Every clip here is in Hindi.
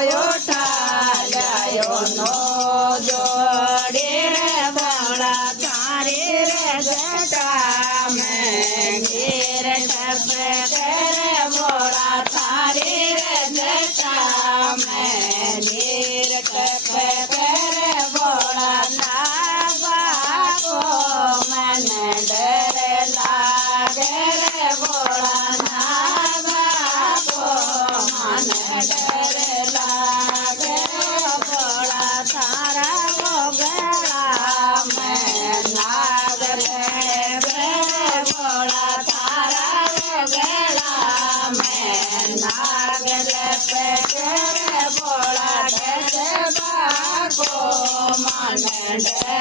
उठा जायो नो जोड़े रे बोला थारे रे जटा में घेर टप करे बोला थारे रे जटा में घेर टप करे बोला नाबा को मन डर लागे रे बोला नाबा को मन डर लागे बोला थारा वो गला में नाग ले बोला थारा वो गला में नाग ले बोला डसबा को मन डर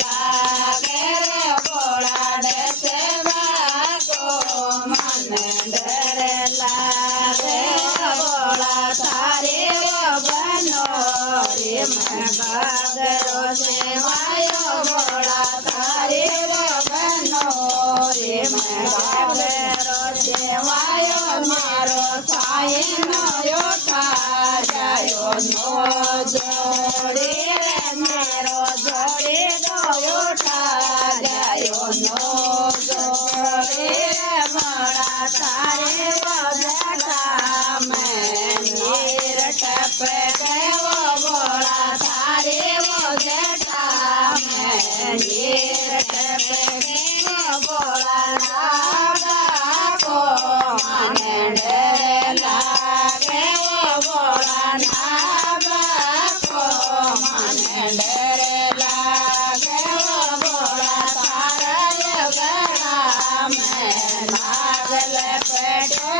लागे रे बोला डसबा को मन डर लागे बोला थारे वो बनो रे मैं बागरो सेवायो बोला थारे वो बनो रे मैं बागरो सेवायो मारो सायनो योठा जायो नो जोड़े रे मेरो जोड़े दो योठा जायो नो जोड़े रे बोला थारे वो जटा मैं नीर टप वो बोला थारे वो जटा मैं नीर टप वो बोला नागा को मन डर लागे वो बोला नागा को मन डर लागे वो बोला थारा गला में नाग लपेटे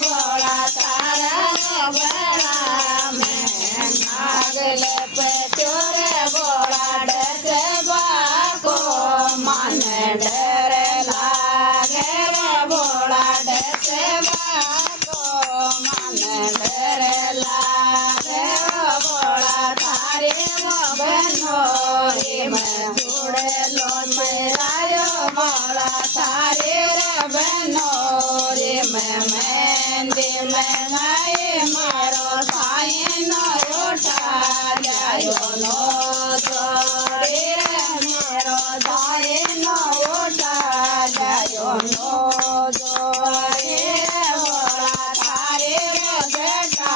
बोला थारा गला में नाग लपेटे बोला डसबा को मन डर लागे रे बोला डसबा को मन डर लागे बोला थारे वो बनो रे मैं जोड़े लो मेरायो बोला थारे रे बनो रे मैं मेहंदी लगाए मारो सायनो उठा जायो नो जोड़े रे मेरो सायनो उठा जायो नो जोड़े रे बोला थारे रे जटा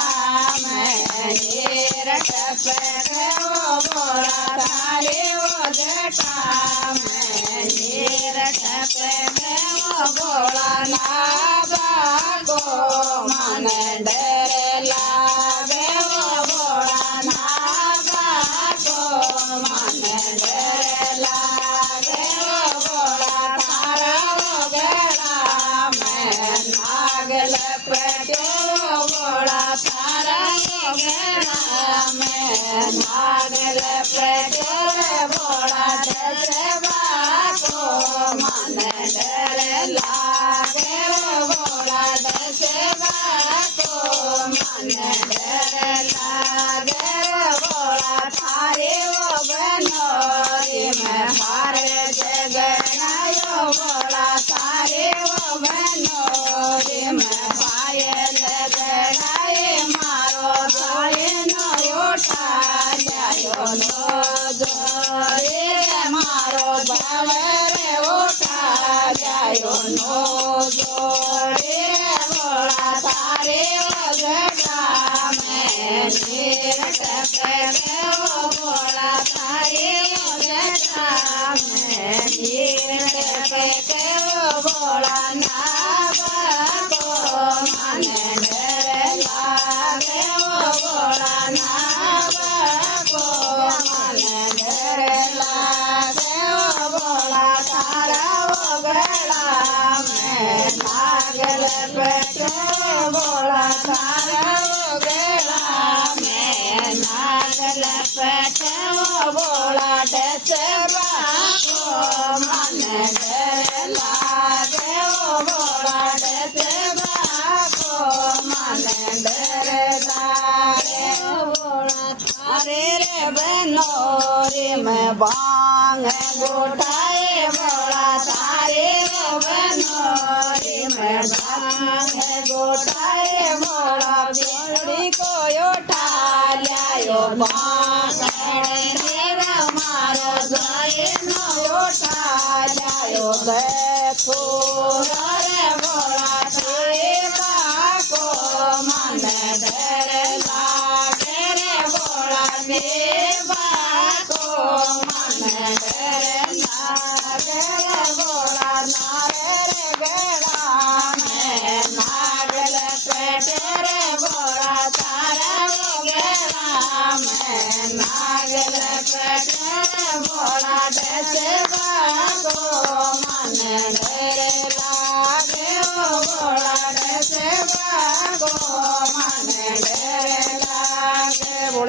में घेर टप वो बोला थारे वो जटा में घेर टप वो बोला नाबा को मन डर लागे वो बोला नाबा को मन डर लागे वो बोला थारा वो गला में नाग लपेटे वो बोला थारा वो गला में नाग लपेटे बोला डसबा को मन डर लागे बोला डसबा को मन डर लागे बोला थारे वो बनो रे मैं हार जगनायो बोला थारे वो बनो रे मैं पायल गनाए मारो सायनो उठा जायो नो जोड़े मारो बावरे उठा जायो नो जोड़े बोला थारे वो जटा में नीर टप वो बोला थारे वो जटा में नीर टप वो बोला नाबा को मन डर लागे वो बोला नाबा को मन डर लागे वो बोला थारा वो गला में नाग लपेटे बोला थारा वो गला में नाग लपेटे वो बोला डसबा को मन डर लागे वो बोला डसबा को मन डर लागे वो बोला थारे रे बनो रे मैं बांग गोटाए बोला थारे रे बनो रे मैं बांग गोटाए बोला बिगड़ी को उठा લ્યાયો ભાંગણ મારો જયનો ઓઠા લ્યાયો બેઠો